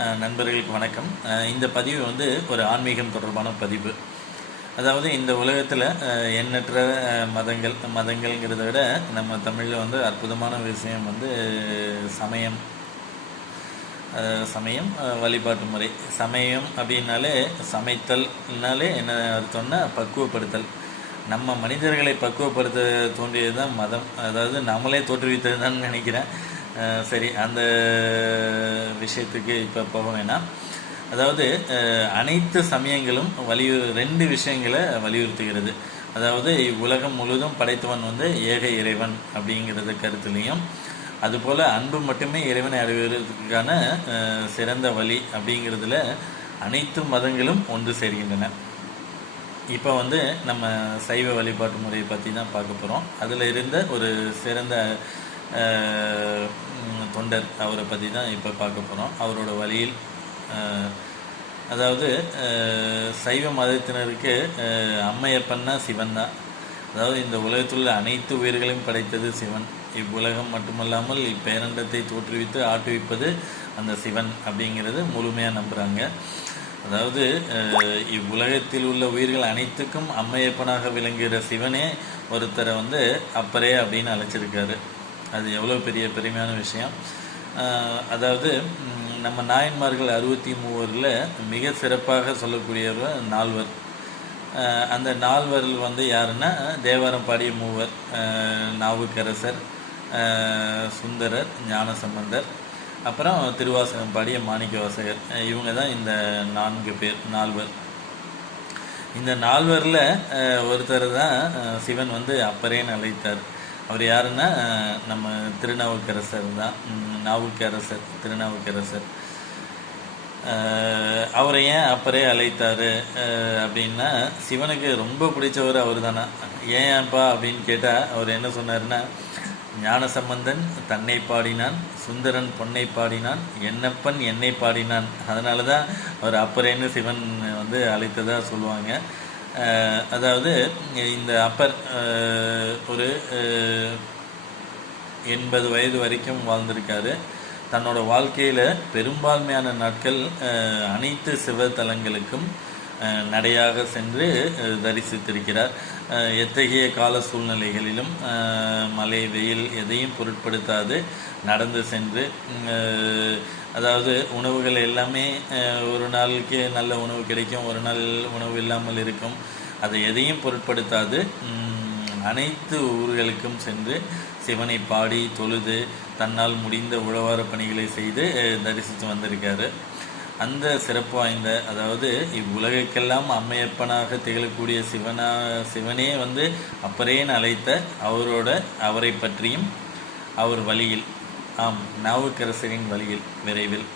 நண்பர்களுக்கு வணக்கம். இந்த பதிவு வந்து ஒரு ஆன்மீகம் தொடர்பான பதிவு. அதாவது இந்த உலகத்தில் எண்ணற்ற மதங்கள்ங்கிறத விட நம்ம தமிழில் வந்து அற்புதமான விஷயம் வந்து சமயம். வழிபாட்டு முறை. சமயம் அப்படின்னாலே சமைத்தல்னாலே என்ன அர்த்தம்னா பக்குவப்படுத்தல். நம்ம மனிதர்களை பக்குவப்படுத்த தோன்றியது தான் மதம். அதாவது நம்மளே தோற்றுவித்தது தான் நினைக்கிறேன். சரி, அந்த விஷயத்துக்கு இப்போ போக வேணாம். அதாவது அனைத்து சமயங்களும் ரெண்டு விஷயங்களை வலியுறுத்துகிறது. அதாவது இவ்வுலகம் முழுவதும் படைத்தவன் வந்து ஏக இறைவன் அப்படிங்கிறது கருத்துலையும், அதுபோல் அன்பு மட்டுமே இறைவனை அடைவதற்கான சிறந்த வழி அப்படிங்கிறதுல அனைத்து மதங்களும் ஒன்று சேர்கின்றன. இப்போ வந்து நம்ம சைவ வழிபாட்டு முறையை பற்றி தான் பார்க்க போகிறோம். அதில் இருந்த ஒரு சிறந்த தொண்டர் அவரை பற்றி தான் இப்போ பார்க்க போகிறோம். அவரோட வழியில் அதாவது சைவ மதத்தினருக்கு அம்மையப்பன்னா சிவன் தான். அதாவது இந்த உலகத்தில் உள்ள அனைத்து உயிர்களையும் படைத்தது சிவன். இவ்வுலகம் மட்டுமல்லாமல் இப்பேரண்டத்தை தோற்றுவித்து ஆட்டுவிப்பது அந்த சிவன் அப்படிங்கிறது முழுமையாக நம்புகிறாங்க. அதாவது இவ்வுலகத்தில் உள்ள உயிர்கள் அனைத்துக்கும் அம்மையப்பனாக விளங்குகிற சிவனே ஒருத்தரை வந்து அப்பரே அப்படின்னு அழைச்சிருக்காரு. அது எவ்வளோ பெரிய பெருமையான விஷயம். அதாவது நம்ம நாயன்மார்கள் 63 மிக சிறப்பாக சொல்லக்கூடியவர் 4. அந்த 4 வந்து யாருன்னா தேவாரம் பாடிய 3: நாவுக்கரசர், சுந்தரர், ஞானசம்பந்தர், அப்புறம் திருவாசகம் பாடிய மாணிக்கவாசகர். இவங்க தான் இந்த 4 பேர். 4. இந்த 4 ஒருத்தர் தான் சிவன் வந்து அப்பரேன்னு அழைத்தார். அவர் யாருன்னா நம்ம திருநாவுக்கரசர் தான். திருநாவுக்கரசர். அவரை ஏன் அப்பரே அழைத்தார் அப்படின்னா, சிவனுக்கு ரொம்ப பிடிச்சவர் அவர் தானே. ஏன்ப்பா அப்படின்னு கேட்டால் அவர் என்ன சொன்னார்னா, ஞானசம்பந்தன் தன்னை பாடினான், சுந்தரன் பொன்னை பாடினான், என்னப்பன் என்னை பாடினான். அதனால தான் அவர் அப்பரேன்னு சிவன் வந்து அழைத்ததாக சொல்லுவாங்க. அதாவது இந்த அப்பர் ஒரு 80 வயது வரைக்கும் வாழ்ந்திருக்காரு. தன்னோட வாழ்க்கையில் பெரும்பான்மையான நாட்கள் அனைத்து சிவத்தலங்களுக்கும் நடையாக சென்று தரிசித்திருக்கிறார். எத்தகைய கால சூழ்நிலைகளிலும் மழை வெயில் எதையும் பொருட்படுத்தாது நடந்து சென்று, அதாவது உணவுகள் எல்லாமே ஒரு நாளுக்கு நல்ல உணவு கிடைக்கும், ஒரு நாள் உணவு இல்லாமல் இருக்கும். அதை எதையும் பொருட்படுத்தாது அனைத்து ஊர்களுக்கும் சென்று சிவனை பாடி தொழுது தன்னால் முடிந்த உழவார பணிகளை செய்து தரிசித்து வந்திருக்காரு. அந்த சிறப்பு வாய்ந்த, அதாவது இவ்வுலகுக்கெல்லாம் அம்மையப்பனாக திகழக்கூடிய சிவனே வந்து அப்பரேன்னு அழைத்த அவரை பற்றியும் அவர் வழியில், நாவுக்கரசரின் வழியில் விரைவில்